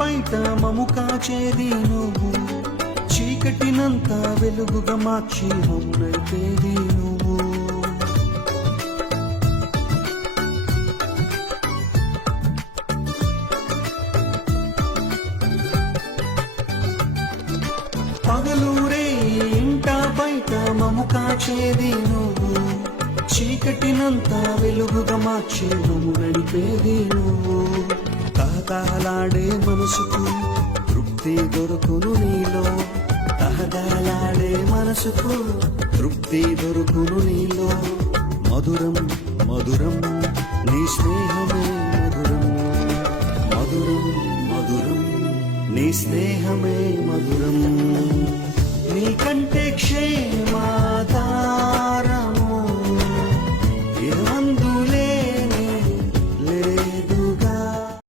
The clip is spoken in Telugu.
బయట మము కాచేది నువ్వు. చీకటినంత వెలుగుగా మార్చి మమ్మునైతేది నువ్వు. పగలూరే ఇంట బయట మము కాచేది నువ్వు. చీకటినంత వెలుగుగా మార్చి మము నడిపేది నువ్వు. తాతాలాడే మనసుకు తృప్తి దొరుకును నీలో. తహదలాడే మనసుకు తృప్తి దొరుకును నీలో. మధురం మధురం నీ స్నేహమే మధురం. మధురం మధురం నీ స్నేహమే మధురం. నీకంటే క్షేమ